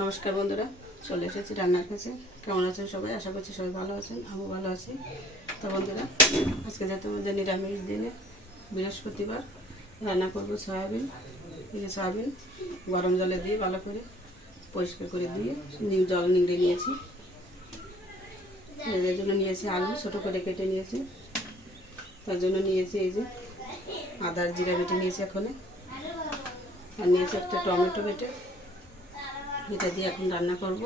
নমস্কার বন্ধুরা, চলে এসেছি রান্নার কাছে। কেমন আছেন সবাই? আশা করছি সবাই ভালো আছেন, আমিও ভালো আছি। তো বন্ধুরা, আজকে যাতে আমাদের নিরামিষ দিনে বৃহস্পতিবার রান্না করব সয়াবিন। এই যে সয়াবিন গরম জলে দিয়ে ভালো করে পরিষ্কার করে দিয়ে জল নিংড়ে নিয়েছি। এর জন্য নিয়েছি আলু ছোটো করে কেটে নিয়েছি। তার জন্য নিয়েছি এই যে আদার জিরা বেটে নিয়েছি এখানে, আর নিয়েছি একটা টমেটো বেটে। এটা দিয়ে এখন রান্না করব।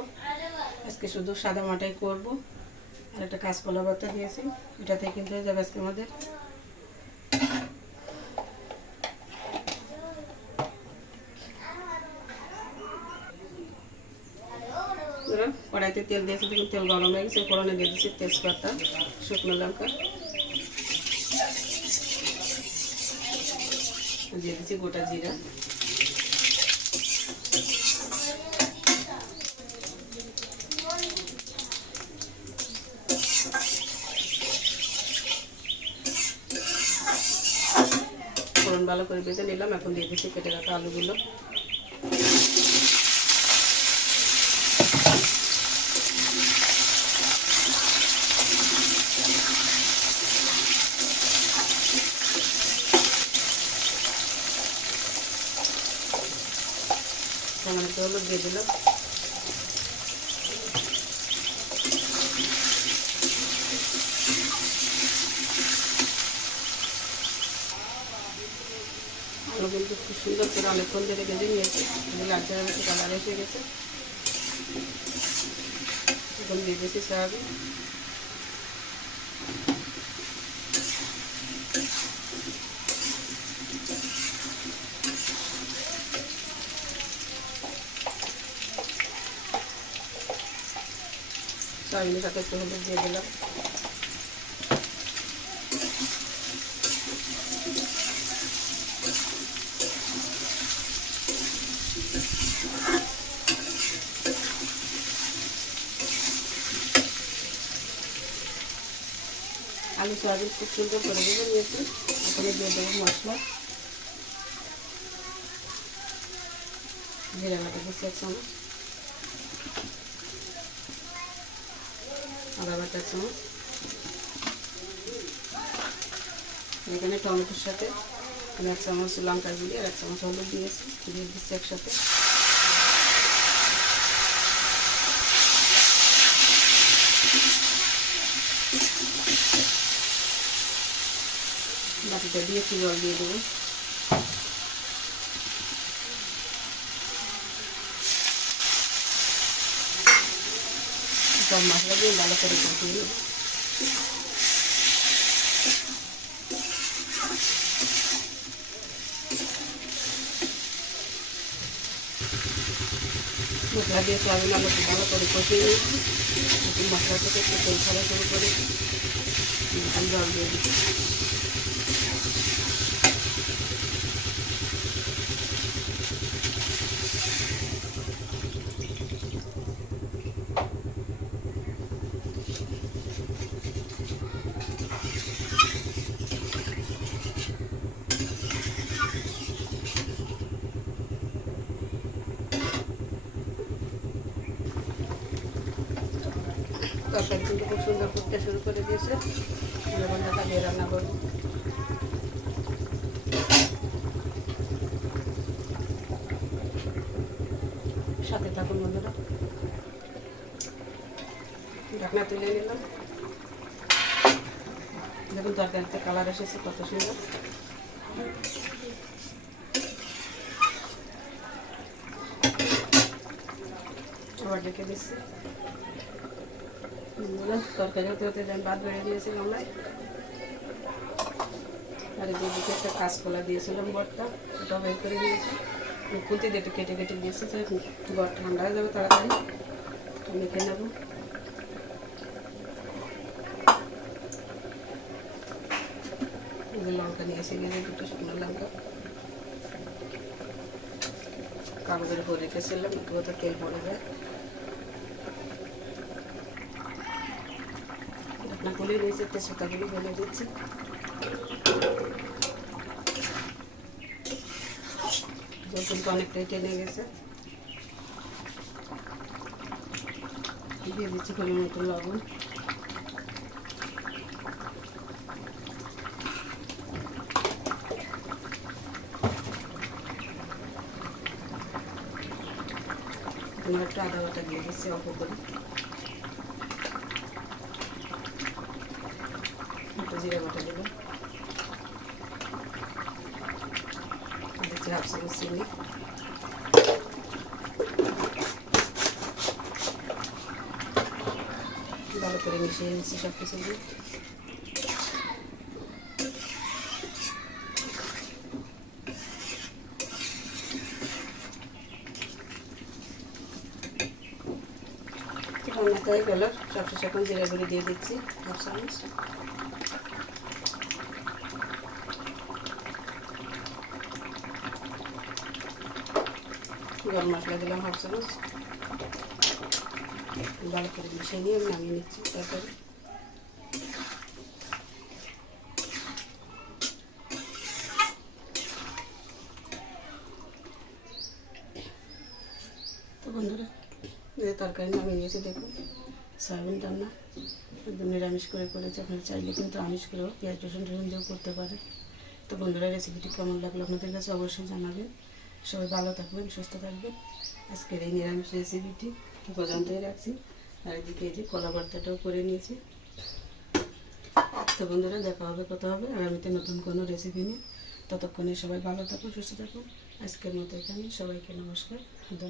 আজকে শুধু সাদা মাটাই করব। আর একটা কাঁচকলা ভর্তা দিয়েছি, এটাতে কিন্তু হয়ে যাবে আজকে আমাদের। কড়াইতে তেল দিয়েছি, দেখুন তেল গরম হয়ে গেছে। ফোড়নে দিয়ে দিচ্ছি তেজপাতা, শুকনো লঙ্কা, দিয়ে দিচ্ছি গোটা জিরা, ফোড়ন ভালো করে ভেজে নিলাম। এখন দিয়ে দিচ্ছি কেটে রাখা আলুগুলো। একটু হলুদ দিয়ে দিলাম। আলু কিন্তু খুব সুন্দর করে অনেকক্ষণ ধরে ভেজে নিয়েছি, লালচে মতো কালার এসে গেছে। এখন দিয়ে দিয়েছি সয়াবিন। সয়াবিনের সাথে একটু হলুদ দিয়ে দিলাম। আলু সয়াবিন খুব সুন্দর করে ভেজে নিয়েছি। এখন দিয়ে দেবো মশলা। জিরা বাটা দিচ্ছি 1 চামচ, আদা বাটা 1 চামচ। এখানে টমেটোর সাথে 1 চামচ লঙ্কার গুঁড়ি আর 1 চামচ হলুদ দিয়েছি, দিয়ে দিচ্ছি একসাথে। বাটিটা দিয়ে একটু জল দিয়ে দেবো। সব মশলা দিয়ে ভালো করে কষিয়ে নেব। মশলা দিয়ে সয়াবিন আলুকে ভালো করে কষিয়ে নিয়েছি। মশলা থেকে একটু তেল ছাড়া শুরু করে জল দিয়ে দিচ্ছি। তরকারি কিন্তু খুব সুন্দর ফুটতে শুরু করে দিয়েছে। যখন ঢাকা দিয়ে রান্না করবো। সাথে থাকুন বন্ধুরা। ঢাকনা তুলে নিলাম। দেখুন তরকারিতে কালার এসেছে কত সুন্দর। আবার ডেকে দিচ্ছি। তরকারি হতে হতে যেন ভাত বেড়ে দিয়েছি গামলায়। আর এদিকে একটা কাঁচকলা দিয়েছিলাম ভর্তা, ওটা বের করে দিয়েছি। খুঁতি দিয়ে একটু কেটে কেটে দিয়েছি, ঘর ঠান্ডা হয়ে যাবে তাড়াতাড়ি। মেখে নেব। লঙ্কা নিয়েছি, গিয়ে 2টো শুকনো লঙ্কা কাগজের উপর রেখেছিলাম, একটু তেল পড়ে যায়। ঢাকনা খুলে নিয়েছি, তেজপাতাগুলি ফেলে দিচ্ছি। কিন্তু অনেকটাই টেনে গেছে। দিয়ে দিচ্ছি পরিমাণ মতো লবণ। এবার একটু আদা বাটা দিয়ে দিচ্ছি অল্প করে, একটু জিরা বাটা দেবো, দিচ্ছি হাফ চামচ চিনি, ভালো করে মিশিয়ে নিচ্ছি সব কিছু দিয়ে। রান্নাটা হয়ে গেল, সবশেষে এখন জিরা গুঁড়ি দিয়ে দিচ্ছি হাফ চামচ, গরম মশলা দিলাম হাফ চামচ, ভালো করে মিশিয়ে নিয়ে আমি নামিয়ে নিচ্ছি তরকারি। তো বন্ধুরা, যে তরকারি নামিয়ে নিয়েছি দেখুন, সয়াবিন রান্না একদম নিরামিষ করে করেছি। আপনারা চাইলে কিন্তু আমিষ করেও পেঁয়াজ রসুন দিয়েও করতে পারেন। তো বন্ধুরা, রেসিপিটি কেমন লাগলো আপনাদের কাছে অবশ্যই জানাবেন। সবাই ভালো থাকবেন, সুস্থ থাকবেন। আজকের এই নিরামিষ রেসিপিটি পর্যন্তই রাখছি। আর এদিকে এই যে কলা ভর্তাটাও করে নিয়েছি। তো বন্ধুরা, দেখা হবে কথা হবে আগামীতে নতুন কোনো রেসিপি নিয়ে। ততক্ষণে সবাই ভালো থাকুন, সুস্থ থাকুন। আজকের মতো এখানে সবাইকে নমস্কার।